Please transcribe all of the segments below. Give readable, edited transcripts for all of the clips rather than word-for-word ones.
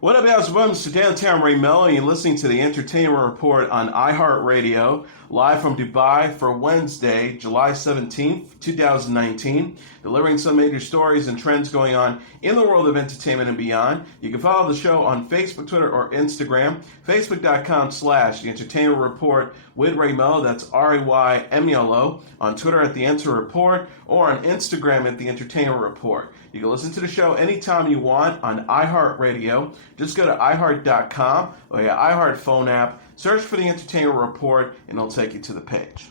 What up, guys? Welcome to Downtown Melo, and you're listening to the Entertainment Report on iHeartRadio, live from Dubai for Wednesday, July 17th, 2019, delivering some major stories and trends going on in the world of entertainment and beyond. You can follow the show on Facebook, Twitter, or Instagram, facebook.com/The Entertainment Report with Ray Melo, that's RAYMELO, on Twitter at The Enter Report, or on Instagram at The Entertainment Report. You can listen to the show anytime you want on iHeartRadio. Just go to iHeart.com or your iHeart phone app, search for The Entertainment Report, and it'll take you to the page.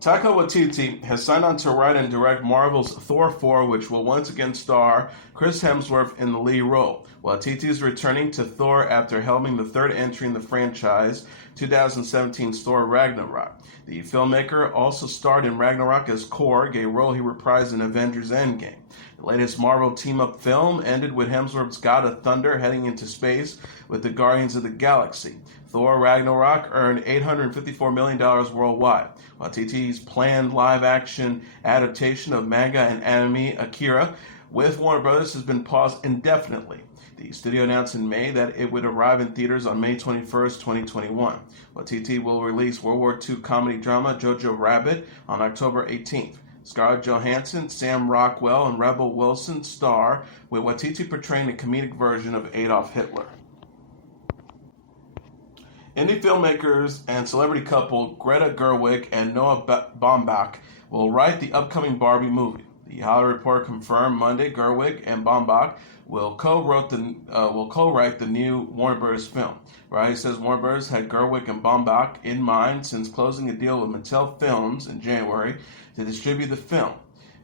Taika Waititi has signed on to write and direct Marvel's Thor 4, which will once again star Chris Hemsworth in the lead role. Waititi is returning to Thor after helming the third entry in the franchise, 2017's Thor Ragnarok. The filmmaker also starred in Ragnarok as Korg, a role he reprised in Avengers Endgame. The latest Marvel team-up film ended with Hemsworth's God of Thunder heading into space with the Guardians of the Galaxy. Thor Ragnarok earned $854 million worldwide. Waititi's planned live-action adaptation of manga and anime Akira with Warner Bros. Has been paused indefinitely. The studio announced in May that it would arrive in theaters on May 21st, 2021. Waititi will release World War II comedy drama Jojo Rabbit on October 18th. Scarlett Johansson, Sam Rockwell, and Rebel Wilson star, with Waititi portraying the comedic version of Adolf Hitler. Indie filmmakers and celebrity couple Greta Gerwig and Noah Baumbach will write the upcoming Barbie movie. The Hollywood Reporter confirmed Monday Gerwig and Baumbach will co-write the new Warner Bros. Film. Variety says Warner Bros. Had Gerwig and Baumbach in mind since closing a deal with Mattel Films in January to distribute the film.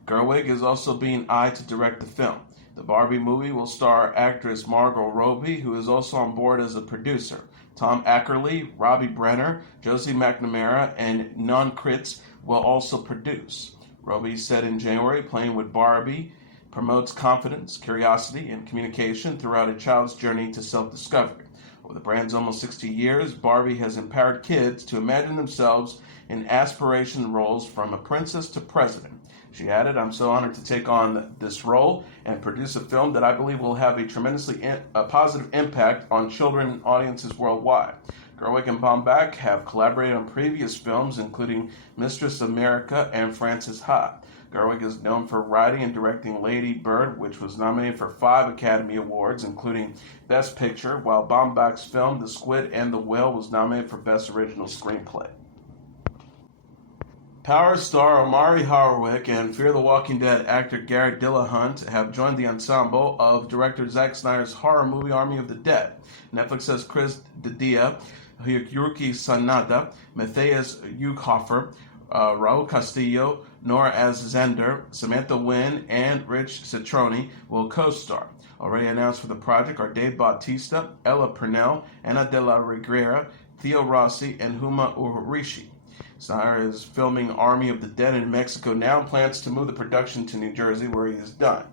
Gerwig is also being eyed to direct the film. The Barbie movie will star actress Margot Robbie, who is also on board as a producer. Tom Ackerley, Robbie Brenner, Josie McNamara, and Non Kritz will also produce. Robbie said in January, playing with Barbie promotes confidence, curiosity, and communication throughout a child's journey to self-discovery. Over the brand's almost 60 years, Barbie has empowered kids to imagine themselves in aspiration roles from a princess to president. She added, "I'm so honored to take on this role and produce a film that I believe will have a tremendously positive impact on children and audiences worldwide." Gerwig and Baumbach have collaborated on previous films, including Mistress America and Frances Ha. Gerwig is known for writing and directing Lady Bird, which was nominated for 5 Academy Awards, including Best Picture, while Baumbach's film The Squid and the Whale was nominated for Best Original Screenplay. Power star Omari Hardwick and Fear the Walking Dead actor Garrett Dillahunt have joined the ensemble of director Zack Snyder's horror movie Army of the Dead. Netflix says Chris D'Elia, Hiroki Sanada, Matthias Ueghofer, Raul Castillo, Nora Zender, Samantha Wynn, and Rich Citroni will co-star. Already announced for the project are Dave Bautista, Ella Purnell, Ana de la Reguera, Theo Rossi, and Huma Uhurishi. Snyder is filming Army of the Dead in Mexico now and plans to move the production to New Jersey, where he is done.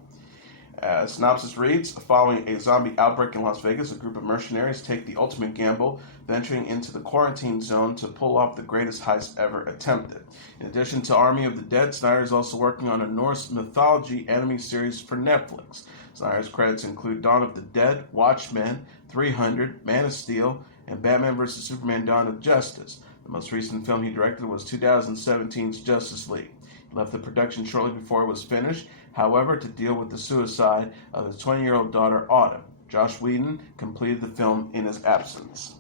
Synopsis reads, following a zombie outbreak in Las Vegas, a group of mercenaries take the ultimate gamble, venturing into the quarantine zone to pull off the greatest heist ever attempted. In addition to Army of the Dead, Snyder is also working on a Norse mythology anime series for Netflix. Snyder's credits include Dawn of the Dead, Watchmen, 300, Man of Steel, and Batman vs. Superman Dawn of Justice. The most recent film he directed was 2017's Justice League. He left the production shortly before it was finished, however, to deal with the suicide of his 20-year-old daughter, Autumn. Joss Whedon completed the film in his absence.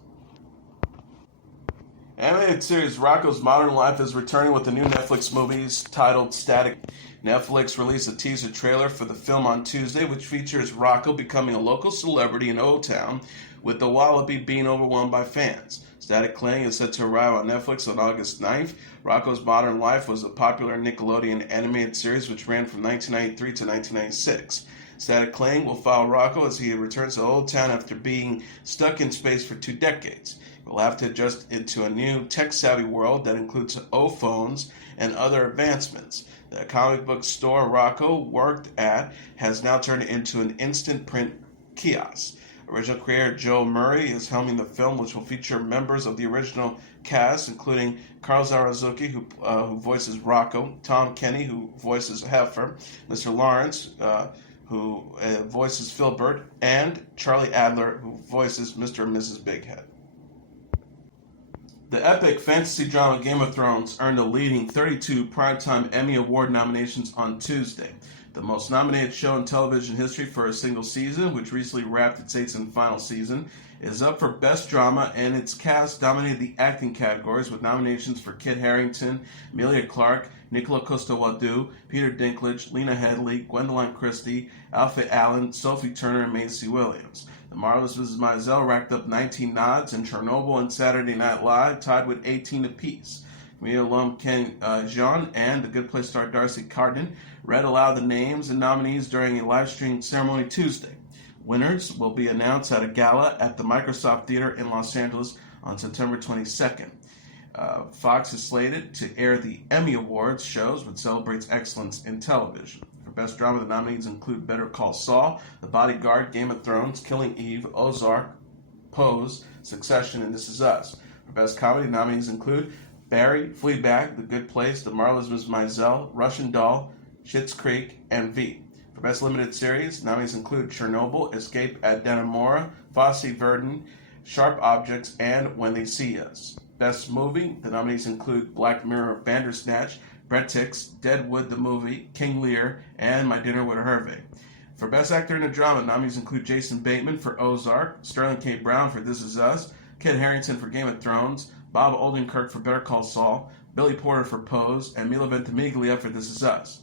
Animated series Rocko's Modern Life is returning with the new Netflix movies titled Static. Netflix released a teaser trailer for the film on Tuesday, which features Rocko becoming a local celebrity in O-Town, with the Wallaby being overwhelmed by fans. Static Clegg is set to arrive on Netflix on August 9th. Rocko's Modern Life was a popular Nickelodeon animated series which ran from 1993 to 1996. Static Clegg will follow Rocko as he returns to Old Town after being stuck in space for 2 decades. He will have to adjust into a new tech-savvy world that includes O-phones and other advancements. The comic book store Rocko worked at has now turned into an instant print kiosk. Original creator Joe Murray is helming the film, which will feature members of the original cast, including Carl Zarazuki, who voices Rocko, Tom Kenny, who voices Heifer, Mr. Lawrence, who voices Filbert, and Charlie Adler, who voices Mr. and Mrs. Bighead. The epic fantasy drama Game of Thrones earned a leading 32 Primetime Emmy Award nominations on Tuesday, the most nominated show in television history for a single season, which recently wrapped its 8th and final season, is up for Best Drama, and its cast dominated the acting categories with nominations for Kit Harington, Emilia Clarke, Nicola Costa-Waldau, Peter Dinklage, Lena Headey, Gwendolyn Christie, Alfie Allen, Sophie Turner, and Maisie Williams. The Marvelous Mrs. Maisel racked up 19 nods, and Chernobyl and Saturday Night Live tied with 18 apiece. Comedian alum Ken Jean and The Good Place star Darcy Carden read aloud the names and nominees during a live-streamed ceremony Tuesday. Winners will be announced at a gala at the Microsoft Theater in Los Angeles on September 22nd. Fox is slated to air the Emmy Awards shows, which celebrates excellence in television. For Best Drama, the nominees include Better Call Saul, The Bodyguard, Game of Thrones, Killing Eve, Ozark, Pose, Succession, and This Is Us. For Best Comedy, the nominees include Barry, Fleabag, The Good Place, The Marvelous Mrs. Maisel, Russian Doll, Schitt's Creek, and V. For Best Limited Series, nominees include Chernobyl, Escape at Dannemora, Fosse Verdon, Sharp Objects, and When They See Us. Best Movie, the nominees include Black Mirror, Bandersnatch, Brettix, Deadwood the Movie, King Lear, and My Dinner with Hervé. For Best Actor in a Drama, nominees include Jason Bateman for Ozark, Sterling K. Brown for This Is Us, Kit Harington for Game of Thrones, Bob Odenkirk for Better Call Saul, Billy Porter for Pose, and Milo Ventimiglia for This Is Us.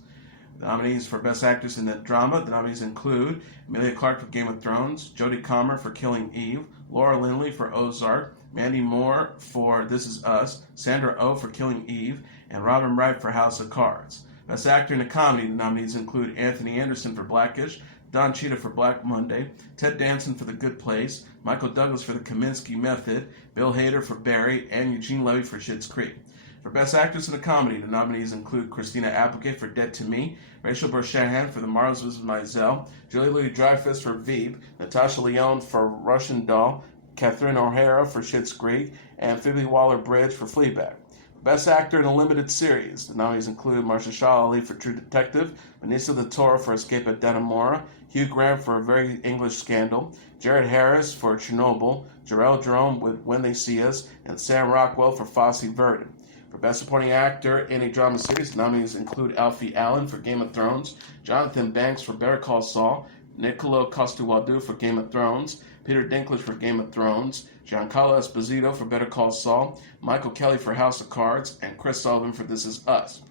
The nominees for Best Actress in a Drama, the nominees include Emilia Clarke for Game of Thrones, Jodie Comer for Killing Eve, Laura Linney for Ozark, Mandy Moore for This Is Us, Sandra Oh for Killing Eve, and Robin Wright for House of Cards. Best Actor in a Comedy, the nominees include Anthony Anderson for Blackish, Don Cheadle for Black Monday, Ted Danson for The Good Place, Michael Douglas for The Kaminsky Method, Bill Hader for Barry, and Eugene Levy for Schitt's Creek. For Best Actress in a Comedy, the nominees include Christina Applegate for Dead to Me, Rachel Brosnahan for The Marvelous Mrs. Maisel, Julia Louis-Dreyfus for Veep, Natasha Lyonne for Russian Doll, Catherine O'Hara for Schitt's Creek, and Phoebe Waller-Bridge for Fleabag. For Best Actor in a Limited Series, the nominees include Mahershala Ali for True Detective, Benicio del Toro for Escape at Dannemora, Hugh Grant for A Very English Scandal, Jared Harris for Chernobyl, Jarrell Jerome with When They See Us, and Sam Rockwell for Fosse Verdon. For Best Supporting Actor in a Drama Series, the nominees include Alfie Allen for Game of Thrones, Jonathan Banks for Better Call Saul, Nicola Costa-Waldau for Game of Thrones, Peter Dinklage for Game of Thrones, Giancarlo Esposito for Better Call Saul, Michael Kelly for House of Cards, and Chris Sullivan for This Is Us.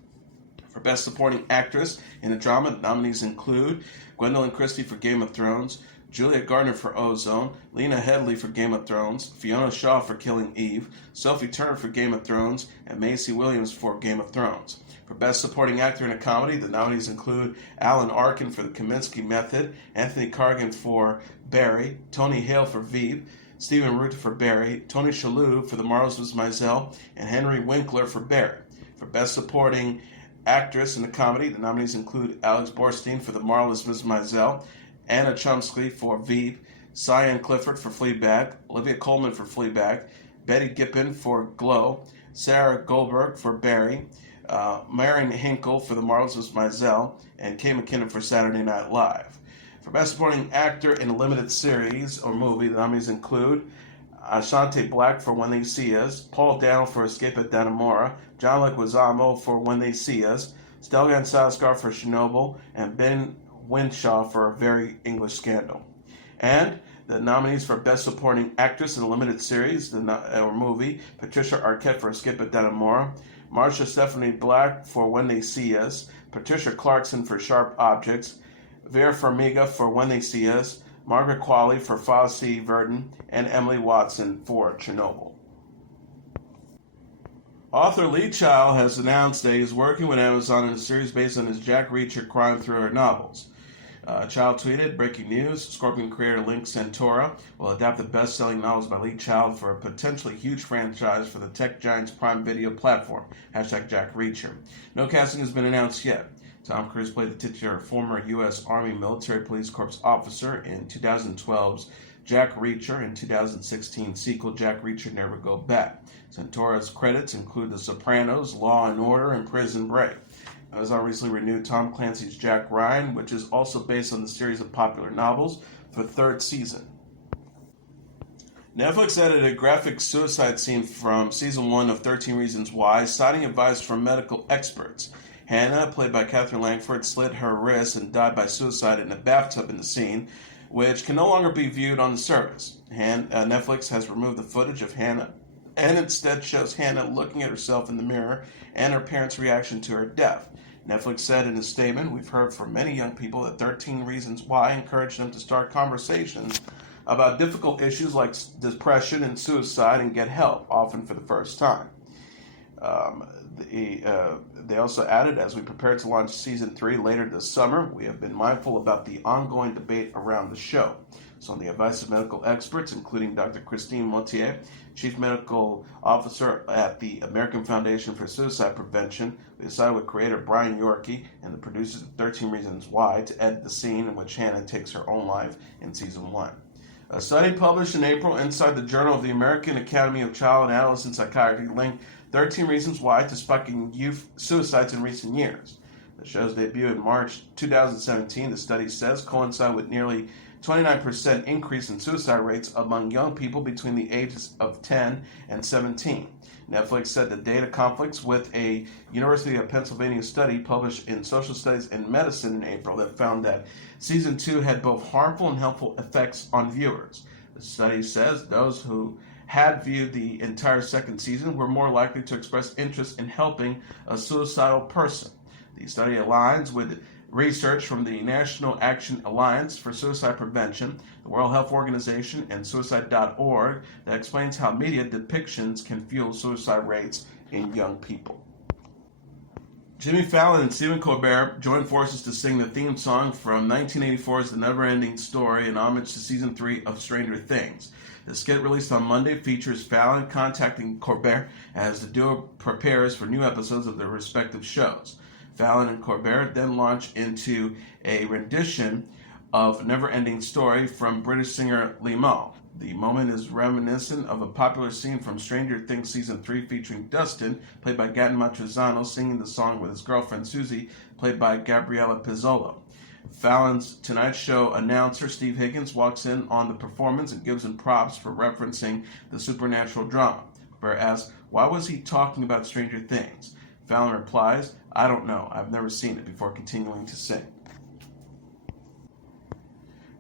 For Best Supporting Actress in a Drama, the nominees include Gwendolyn Christie for Game of Thrones, Julia Gardner for Ozone, Lena Headey for Game of Thrones, Fiona Shaw for Killing Eve, Sophie Turner for Game of Thrones, and Maisie Williams for Game of Thrones. For Best Supporting Actor in a Comedy, the nominees include Alan Arkin for The Kaminsky Method, Anthony Cargan for Barry, Tony Hale for Veep, Stephen Root for Barry, Tony Shalhoub for The Marvelous Mrs. Maisel, and Henry Winkler for Barry. For Best Supporting Actress in a Comedy, the nominees include Alex Borstein for The Marvelous Mrs. Maisel, Anna Chomsky for Veep, Cyan Clifford for Fleabag, Olivia Colman for Fleabag, Betty Gippin for Glow, Sarah Goldberg for Barry, Marion Hinkle for The Marvelous Mrs. Maisel, and Kay McKinnon for Saturday Night Live. For Best Supporting Actor in a Limited Series or Movie, the nominees include Ashante Black for When They See Us, Paul Dano for Escape at Dannemora, John Leguizamo for When They See Us, Stellan Skarsgård for Chernobyl, and Ben Whishaw for A Very English Scandal. And the nominees for Best Supporting Actress in a Limited Series or Movie, Patricia Arquette for Escape at Dannemora, Marsha Stephanie Black for When They See Us, Patricia Clarkson for Sharp Objects, Vera Farmiga for When They See Us, Margaret Qualley for Fosse Verdon, and Emily Watson for Chernobyl. Author Lee Child has announced that he is working with Amazon in a series based on his Jack Reacher crime thriller novels. Child tweeted, breaking news, Scorpion creator Link Santora will adapt the best-selling novels by Lee Child for a potentially huge franchise for the tech giant's Prime Video platform, hashtag Jack Reacher. No casting has been announced yet. Tom Cruise played the titular former U.S. Army Military Police Corps officer in 2012's Jack Reacher and 2016 sequel Jack Reacher Never Go Back. Santora's credits include The Sopranos, Law and Order, and Prison Break. Amazon recently renewed Tom Clancy's Jack Ryan, which is also based on the series of popular novels, for the third season. Netflix edited a graphic suicide scene from season 1 of 13 Reasons Why, citing advice from medical experts. Hannah, played by Catherine Langford, slit her wrist and died by suicide in a bathtub in the scene, which can no longer be viewed on the service. Netflix has removed the footage of Hannah and instead shows Hannah looking at herself in the mirror and her parents' reaction to her death. Netflix said in a statement, "We've heard from many young people that 13 Reasons Why encouraged them to start conversations about difficult issues like depression and suicide and get help, often for the first time." They also added, "As we prepare to launch season 3 later this summer, we have been mindful about the ongoing debate around the show. So on the advice of medical experts, including Dr. Christine Motier, Chief Medical Officer at the American Foundation for Suicide Prevention, we decided with creator Brian Yorkie and the producers of 13 Reasons Why to edit the scene in which Hannah takes her own life in season 1. A study published in April inside the Journal of the American Academy of Child and Adolescent Psychiatry linked 13 Reasons Why to spiking youth suicides in recent years. The show's debut in March 2017, the study says, coincided with nearly 29% increase in suicide rates among young people between the ages of 10 and 17. Netflix said the data conflicts with a University of Pennsylvania study published in Social Studies and Medicine in April that found that season 2 had both harmful and helpful effects on viewers. The study says those who had viewed the entire second season were more likely to express interest in helping a suicidal person. The study aligns with research from the National Action Alliance for Suicide Prevention, the World Health Organization, and Suicide.org that explains how media depictions can fuel suicide rates in young people. Jimmy Fallon and Stephen Colbert joined forces to sing the theme song from 1984's The Never-Ending Story in homage to Season 3 of Stranger Things. The skit released on Monday features Fallon contacting Colbert as the duo prepares for new episodes of their respective shows. Fallon and Colbert then launch into a rendition of Never-Ending Story from British singer Melo. The moment is reminiscent of a popular scene from Stranger Things Season 3 featuring Dustin, played by Gaten Matrezano, singing the song with his girlfriend Susie, played by Gabriella Pizzolo. Fallon's Tonight Show announcer Steve Higgins walks in on the performance and gives him props for referencing the supernatural drama. Colbert asks, "Why was he talking about Stranger Things?" Fallon replies, "I don't know. I've never seen it," before continuing to sing.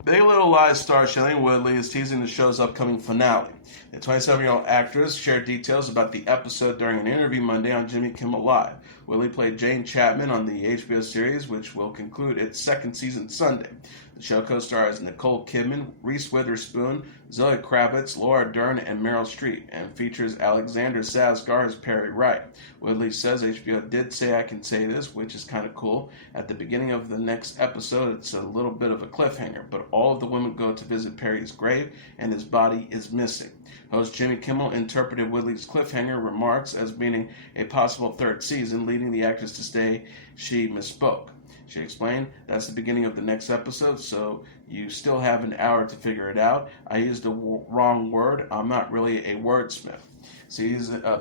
Big Little Lies star Shailene Woodley is teasing the show's upcoming finale. The 27-year-old actress shared details about the episode during an interview Monday on Jimmy Kimmel Live. Woodley played Jane Chapman on the HBO series, which will conclude its second season Sunday. The show co-stars Nicole Kidman, Reese Witherspoon, Zoe Kravitz, Laura Dern, and Meryl Streep, and features Alexander Skarsgård as Perry Wright. Woodley says HBO did say I can say this, which is kind of cool. At the beginning of the next episode, it's a little bit of a cliffhanger, but all of the women go to visit Perry's grave, and his body is missing. Host Jimmy Kimmel interpreted Woodley's cliffhanger remarks as meaning a possible third season, leading the actress to say she misspoke. She explained, "That's the beginning of the next episode, so you still have an hour to figure it out. I used the wrong word. I'm not really a wordsmith."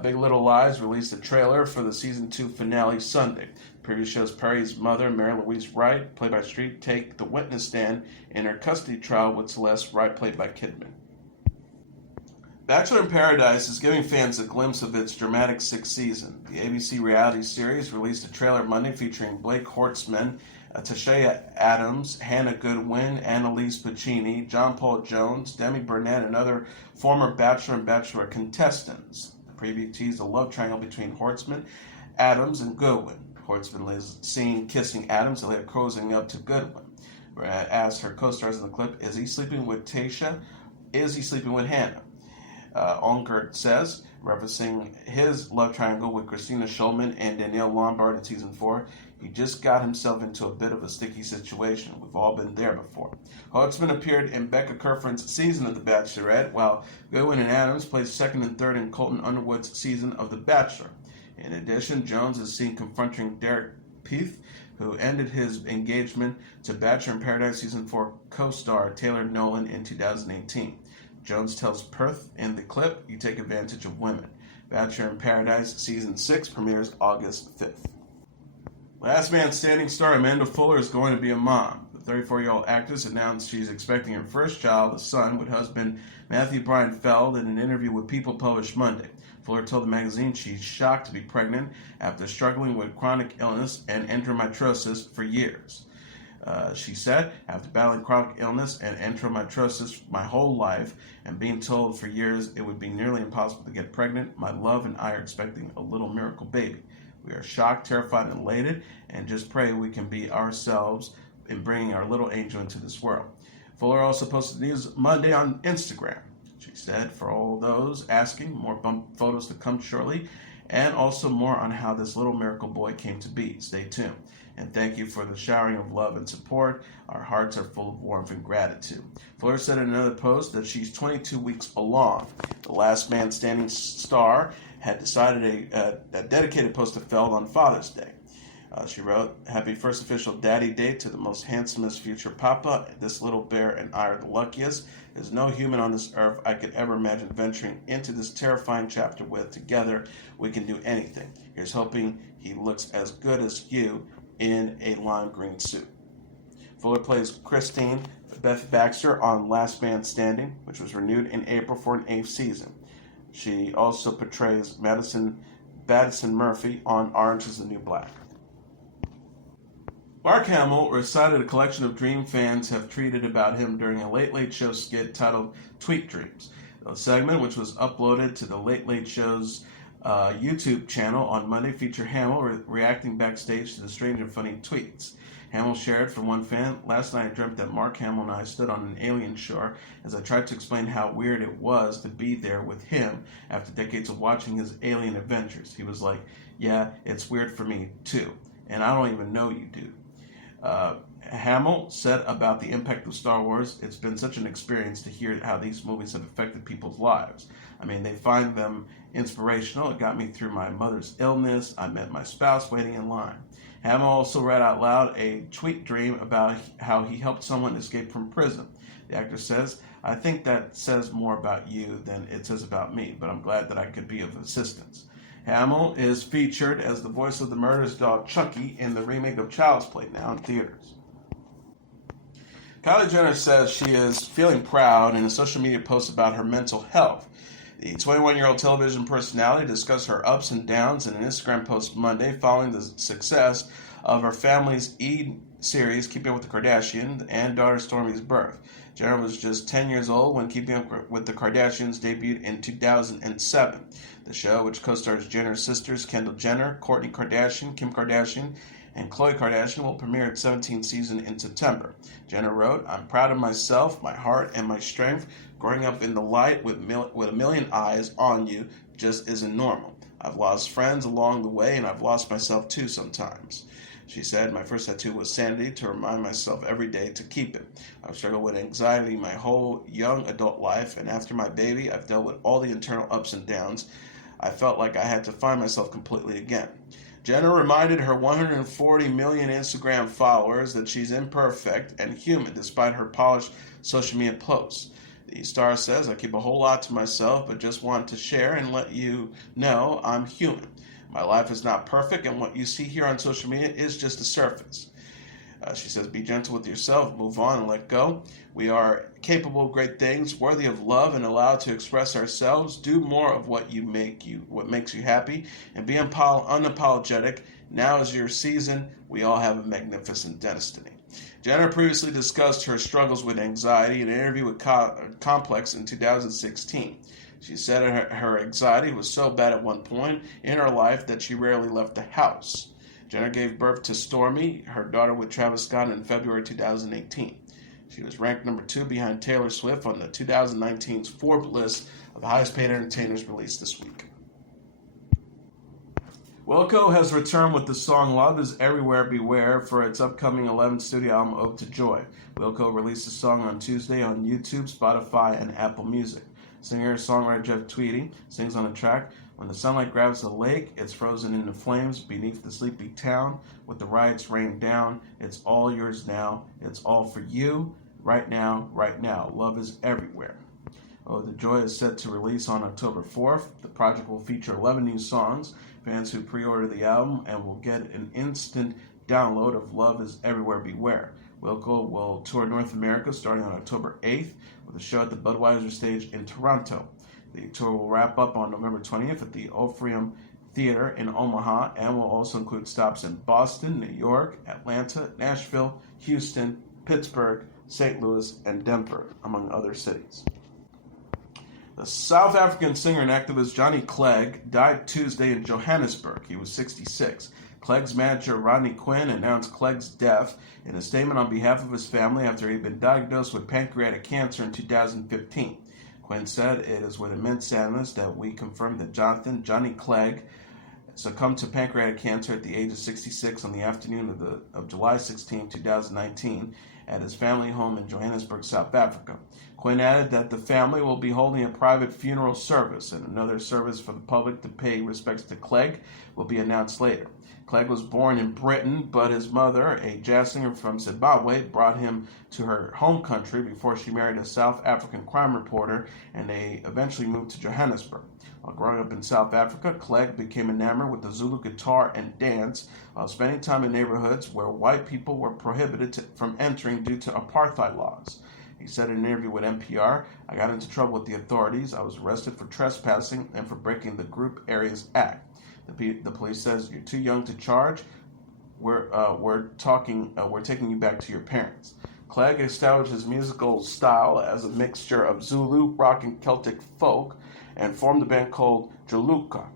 Big Little Lies released a trailer for the season 2 finale Sunday. The preview shows Perry's mother, Mary Louise Wright, played by Streep, take the witness stand in her custody trial with Celeste Wright, played by Kidman. Bachelor in Paradise is giving fans a glimpse of its dramatic sixth season. The ABC reality series released a trailer Monday featuring Blake Horstmann, Tashea Adams, Hannah Goodwin, Annalise Puccini, John Paul Jones, Demi Burnett, and other former Bachelor and Bachelor contestants. The preview teased a love triangle between Horstmann, Adams, and Goodwin. Horstmann is seen kissing Adams and later closing up to Goodwin. As her co-stars in the clip, is he sleeping with Tayshia? Is he sleeping with Hannah? Ongert says, referencing his love triangle with Christina Schulman and Danielle Lombard in season 4, he just got himself into a bit of a sticky situation. We've all been there before. Horstmann appeared in Becca Kerfrin's season of The Bachelorette, while Goodwin and Adams played second and third in Colton Underwood's season of The Bachelor. In addition, Jones is seen confronting Derek Peath, who ended his engagement to Bachelor in Paradise season 4 co-star Taylor Nolan in 2018. Jones tells Perth in the clip, "You take advantage of women." Bachelor in Paradise Season 6 premieres August 5th. Last Man Standing star Amanda Fuller is going to be a mom. The 34-year-old actress announced she's expecting her first child, a son, with husband Matthew Bryan Feld in an interview with People published Monday. Fuller told the magazine she's shocked to be pregnant after struggling with chronic illness and endometriosis for years. She said, after battling chronic illness and endometriosis my whole life and being told for years it would be nearly impossible to get pregnant, my love and I are expecting a little miracle baby. We are shocked, terrified, and elated, and just pray we can be ourselves in bringing our little angel into this world. Fuller also posted news Monday on Instagram. She said, for all those asking, more bump photos to come shortly, and also more on how this little miracle boy came to be. Stay tuned. And thank you for the showering of love and support. Our hearts are full of warmth and gratitude. Fuller said in another post that she's 22 weeks along. The Last Man Standing star had decided a dedicated post to Feld on Father's Day. She wrote, happy first official daddy day to the most handsomest future papa. This little bear and I are the luckiest. There's no human on this earth I could ever imagine venturing into this terrifying chapter with. Together, we can do anything. Here's hoping he looks as good as you in a lime green suit. Fuller plays Christine Beth Baxter on Last Man Standing, which was renewed in April for an 8th season. She also portrays Madison Murphy on Orange is the New Black. Mark Hamill recited a collection of dream fans have tweeted about him during a Late Late Show skit titled Tweet Dreams. The segment, which was uploaded to the Late Late Show's YouTube channel on Monday, featured Hamill reacting backstage to the strange and funny tweets. Hamill shared from one fan, last night I dreamt that Mark Hamill and I stood on an alien shore as I tried to explain how weird it was to be there with him after decades of watching his alien adventures. He was like, yeah, it's weird for me too, and I don't even know you, dude. Hamill said about the impact of Star Wars, it's been such an experience to hear how these movies have affected people's lives. I mean, they find them inspirational. It got me through my mother's illness. I met my spouse waiting in line. Hamill also read out loud a tweet dream about how he helped someone escape from prison. The actor says, I think that says more about you than it says about me, but I'm glad that I could be of assistance. Hamill is featured as the voice of the murderous dog Chucky in the remake of Child's Play, now in theaters. Kylie Jenner says she is feeling proud in a social media post about her mental health. The 21-year-old television personality discussed her ups and downs in an Instagram post Monday following the success of her family's series, Keeping Up with the Kardashians, and daughter Stormi's birth. Jenner was just 10 years old when Keeping Up with the Kardashians debuted in 2007. The show, which co-stars Jenner's sisters Kendall Jenner, Kourtney Kardashian, Kim Kardashian, and Khloe Kardashian, will premiere its 17th season in September. Jenner wrote, I'm proud of myself, my heart, and my strength. Growing up in the light with a million eyes on you just isn't normal. I've lost friends along the way, and I've lost myself too sometimes. She said, my first tattoo was sanity, to remind myself every day to keep it. I've struggled with anxiety my whole young adult life, and after my baby, I've dealt with all the internal ups and downs. I felt like I had to find myself completely again. Jenner reminded her 140 million Instagram followers that she's imperfect and human despite her polished social media posts. The star says, I keep a whole lot to myself, but just want to share and let you know I'm human. My life is not perfect, and what you see here on social media is just the surface. She says, be gentle with yourself, move on, and let go. We are capable of great things, worthy of love, and allowed to express ourselves. Do more of what makes you happy, and be unapologetic. Now is your season. We all have a magnificent destiny. Jenner previously discussed her struggles with anxiety in an interview with Complex in 2016. She said her anxiety was so bad at one point in her life that she rarely left the house. Jenner gave birth to Stormi, her daughter with Travis Scott, in February 2018. She was ranked number 2 behind Taylor Swift on the 2019's Forbes list of the highest paid entertainers released this week. Wilco has returned with the song Love Is Everywhere Beware for its upcoming 11th studio album Ode to Joy. Wilco released the song on Tuesday on YouTube, Spotify, and Apple Music. Singer-songwriter Jeff Tweedy sings on the track, when the sunlight grabs the lake, it's frozen into flames beneath the sleepy town. With the riots rained down, it's all yours now. It's all for you, right now, right now. Love is everywhere. Ode to Joy is set to release on October 4th. The project will feature 11 new songs. Fans who pre-order the album and will get an instant download of Love Is Everywhere Beware. Wilco will tour North America starting on October 8th with a show at the Budweiser stage in Toronto. The tour will wrap up on November 20th at the Orpheum Theater in Omaha and will also include stops in Boston, New York, Atlanta, Nashville, Houston, Pittsburgh, St. Louis, and Denver, among other cities. The South African singer and activist Johnny Clegg died Tuesday in Johannesburg. He was 66. Clegg's manager Rodney Quinn announced Clegg's death in a statement on behalf of his family after he had been diagnosed with pancreatic cancer in 2015. Quinn said, "It is with immense sadness that we confirm that Johnny Clegg, succumbed to pancreatic cancer at the age of 66 on the afternoon of July 16, 2019, at his family home in Johannesburg, South Africa." Quinn added that the family will be holding a private funeral service, and another service for the public to pay respects to Clegg will be announced later. Clegg was born in Britain, but his mother, a jazz singer from Zimbabwe, brought him to her home country before she married a South African crime reporter, and they eventually moved to Johannesburg. While growing up in South Africa, Clegg became enamored with the Zulu guitar and dance while spending time in neighborhoods where white people were prohibited from entering due to apartheid laws. He said in an interview with NPR, "I got into trouble with the authorities. I was arrested for trespassing and for breaking the Group Areas Act. The police says you're too young to charge. We're taking you back to your parents." Clegg established his musical style as a mixture of Zulu, rock, and Celtic folk, and formed a band called Juluka,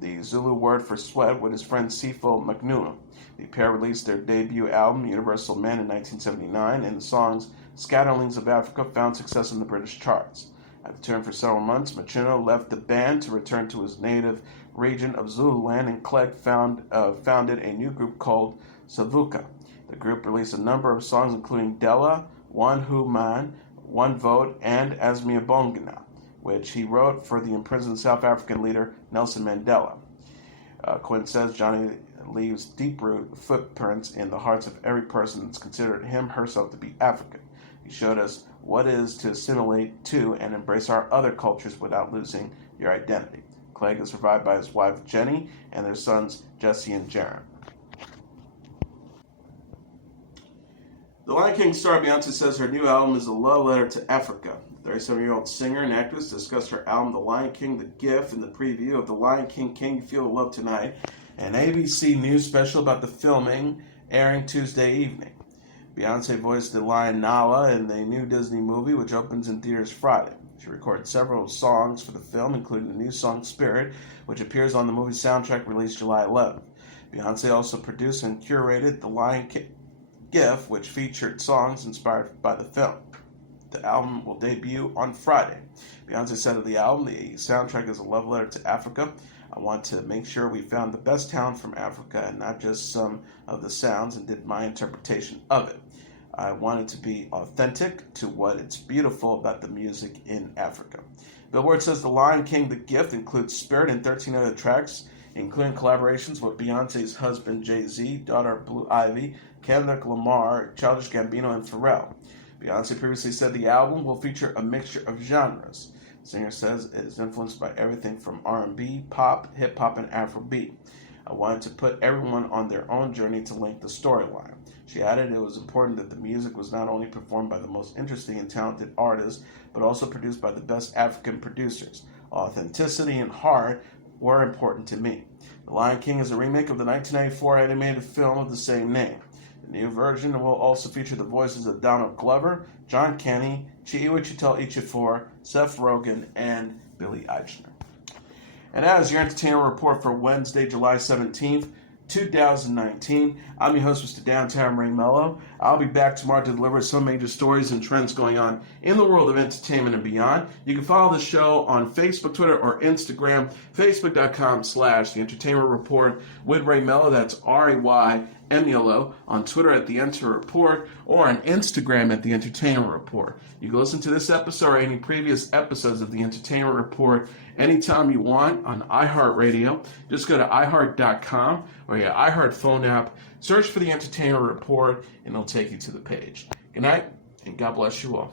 the Zulu word for sweat, with his friend Sifo Magnuna. The pair released their debut album, Universal Men, in 1979, and the songs Scatterlings of Africa found success in the British charts. After touring for several months, Machuno left the band to return to his native region of Zululand, and Clegg founded a new group called Savuka. The group released a number of songs including Dela, One Who Man, One Vote, and Asmia Bongina, which he wrote for the imprisoned South African leader Nelson Mandela. Quinn says Johnny leaves deep-rooted footprints in the hearts of every person that's considered herself to be African. He showed us what it is to assimilate to and embrace our other cultures without losing your identity. Clegg is survived by his wife Jenny and their sons Jesse and Jaron. The Lion King star Beyonce says her new album is a love letter to Africa. The 37-year-old singer and actress discussed her album The Lion King, The Gift, in the preview of The Lion King, Can You Feel the Love Tonight?, an ABC News special about the filming airing Tuesday evening. Beyonce voiced the lion Nala in the new Disney movie, which opens in theaters Friday. She recorded several songs for the film, including the new song Spirit, which appears on the movie's soundtrack released July 11th. Beyonce also produced and curated The Lion King Gift, which featured songs inspired by the film. The album will debut on Friday. Beyonce said of the album, "The soundtrack is a love letter to Africa. I want to make sure we found the best talent from Africa and not just some of the sounds and did my interpretation of it. I want it to be authentic to what it's beautiful about the music in Africa." Billboard says The Lion King, The Gift includes Spirit and 13 other tracks, including collaborations with Beyonce's husband Jay-Z, daughter Blue Ivy, Kendrick Lamar, Childish Gambino, and Pharrell. Beyonce previously said the album will feature a mixture of genres. The singer says it is influenced by everything from R&B, pop, hip-hop, and Afrobeat. "I wanted to put everyone on their own journey to link the storyline." She added it was important that the music was not only performed by the most interesting and talented artists, but also produced by the best African producers. Authenticity and heart were important to me. The Lion King is a remake of the 1994 animated film of the same name. The new version will also feature the voices of Donald Glover, John Kenny, Chiwetel Ejiofor, Seth Rogen, and Billy Eichner. And that is your entertainment report for Wednesday, July 17th, 2019. I'm your host, Mr. Downtown Ray Melo. I'll be back tomorrow to deliver some major stories and trends going on in the world of entertainment and beyond. You can follow the show on Facebook, Twitter, or Instagram, facebook.com/The Entertainment Report with Ray Melo. That's RAYMELO. On Twitter at The Enter Report, or on Instagram at The Entertainment Report. You can listen to this episode or any previous episodes of The Entertainment Report anytime you want on iHeartRadio. Just go to iHeart.com or your iHeart phone app, search for The Entertainment Report, and it'll take you to the page. Good night, and God bless you all.